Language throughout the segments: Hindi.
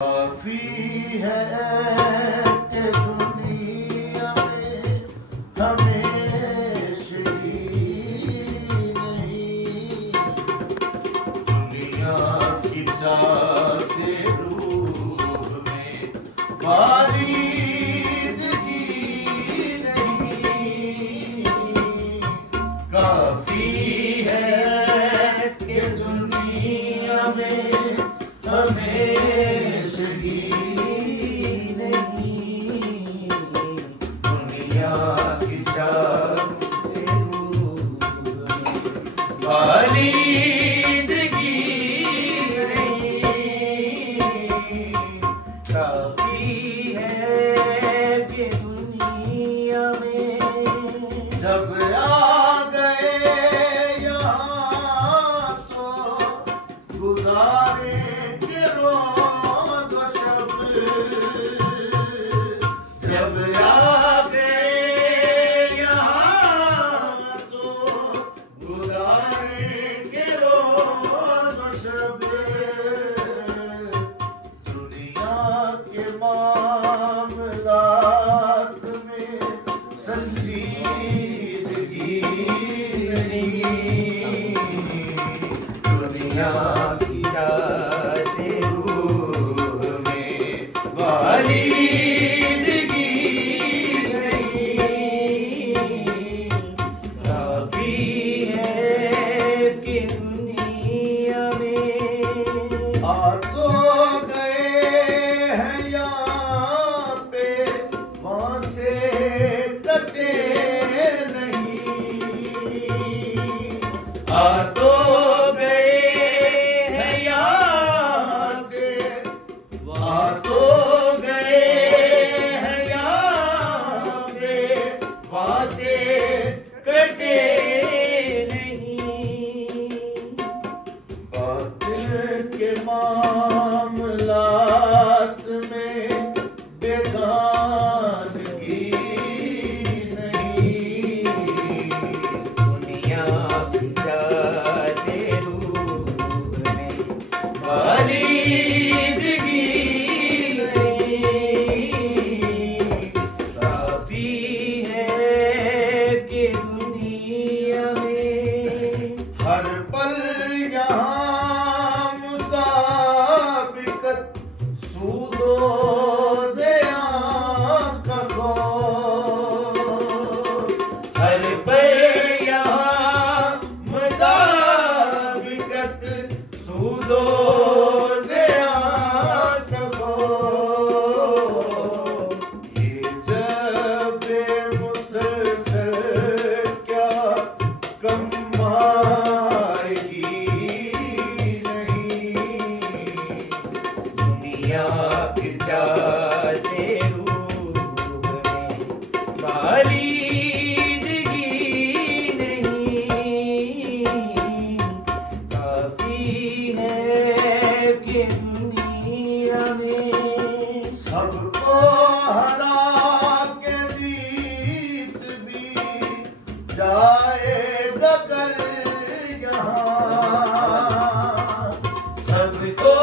काफी है कि दुनिया में हमेशगी नहीं, दुनिया की चाह से रूह में बारीदगी नहीं। काफी है कि दुनिया में हमेशगी नहीं, दुनिया की चाह से बारीदगी नहीं। काफी है कि दुनिया में जब आ गए यहाँ तो गुजारे रोज़ व शब, जब आ गए यहाँ तो गुजारेंगे रोज़ व शब। दुनिया के मामलात में संजीदगी नहीं, दुनिया की चाह से रूह में बारीदगी नहीं। काफी है कि दुनिया में आ तो गए हैं यहाँ पे वहाँ से कटे नहीं, आ तो के मामलात में बेगानगी नहीं, दुनिया की चाह से रूह में बारीदगी नहीं। काफी है कि दुनिया में हर पल यहाँ सूदो ज़ियां का खौफ, हर पल यहाँ मुसाबिकत सूदो ज़ियां का खौफ। ये जब मुसलसल क्या कम आएगी दुनिया की चाह से रूह में बारीदगी नहीं। काफी है कि दुनिया में सबको हरा के जीत भी जाएगा कर यहाँ, सबको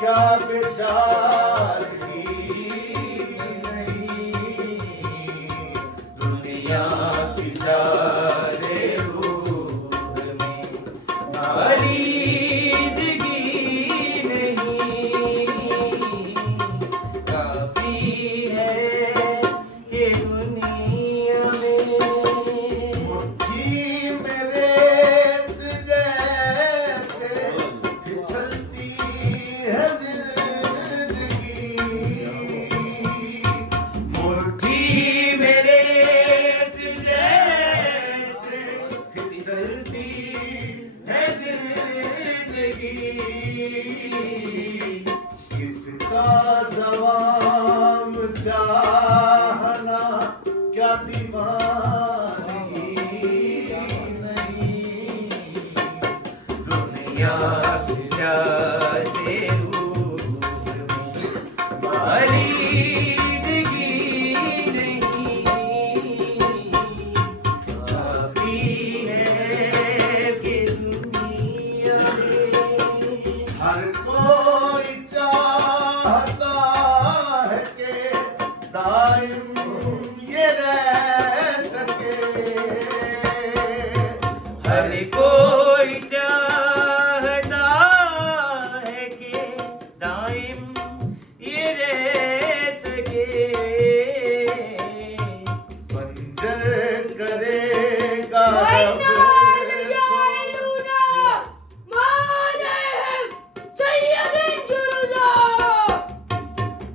क्या बेचारगी नहीं, दुनिया की चाह से रूह में बारीदगी नहीं। काफी है कि दुनिया में मुट्ठी में रेत जैसे फिसलती है जिंदगी, मुट्ठी में रेत जैसे फिसलती है जिंदगी। किसका दवाम चाहना क्या दीवानगी नहीं, दुनिया की चाह से रूह में ये रह सके। बंजर करेगा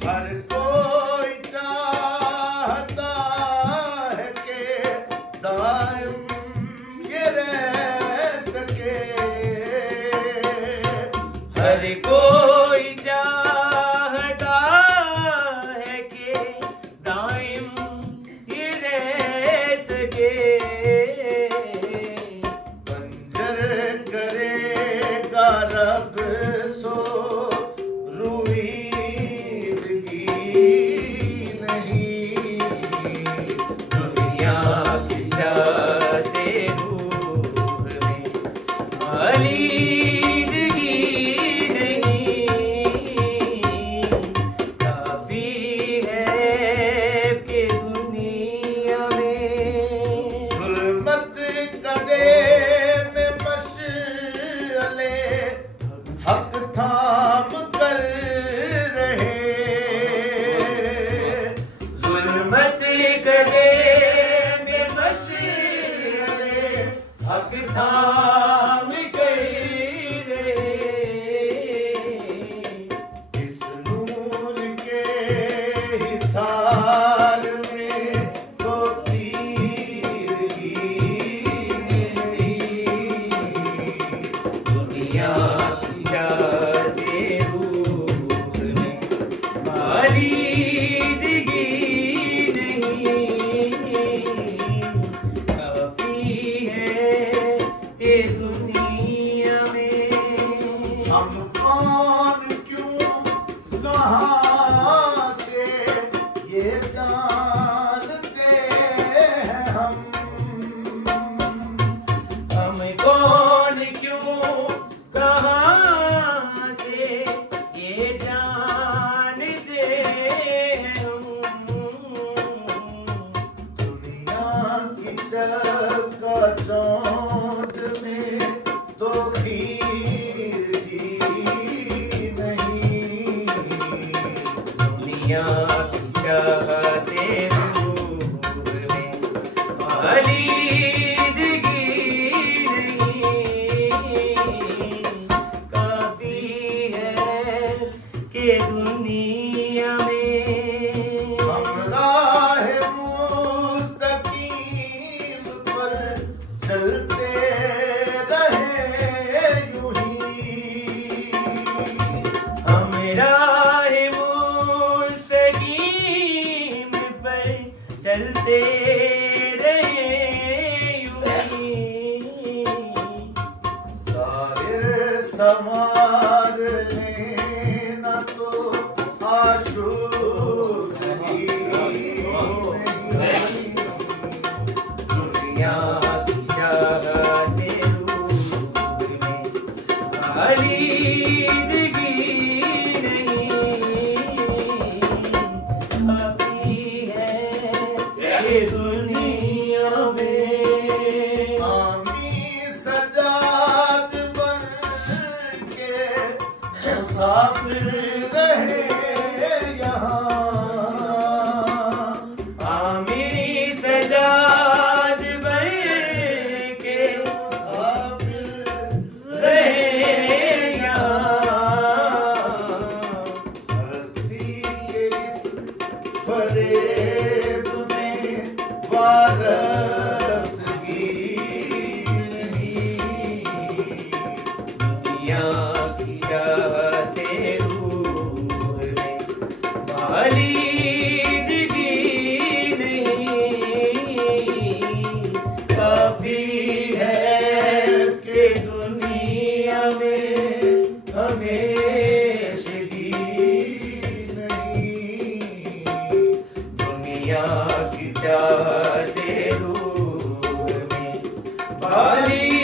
हर कोई चाहता है कि दायम ये रह सके। हर कोई चाहता है कि दायम ये रह सके। बंजर करेगा रब सो रुईदगी नहीं। दुनिया की चाह से रूह में आलीदगी नहीं। काफी है कि दुनिया में जुल्मत कदे में मशअले हक थाम कर रहे। जुल्मत कदे में मशअले हक थाम कर रहे। इस नूर के हिसार में तो तीरगी नहीं। दुनिया की चाह से रूह में आलीदगी नहीं। काफी है ये दुनिया में। हम कौन क्यों कहाँ से ये जानते हैं हम। हम कौन क्यों कहाँ से ये जानते हैं हम। दुनिया की चकाचौंध में तो खीर ही नहीं। दुनिया की चाह से रूह में आलीदगी नहीं। काफी है कि दुनिया में हम राह मुस्तकीम पर चलते रहे यूं ही। हम राह मुस्तकीम पर चलते रहे यूं ही। साहिर संवार लेना तो आशूदगी नहीं। दुनिया की चाह से रूह में आलीदगी नहीं। काफी है ये दुनिया में। आमी सजाद बन के मुसाफिर रहे यहाँ। आमी सजाद बन के मुसाफिर रहे यहाँ। हस्ती के इस फरेब में वारफ्तगी नहीं। दुनिया की चाह से रूह में आलीदगी नहीं। काफी है कि दुनिया में हमेशगी नहीं। दुनिया की चाह से रूह में आलीदगी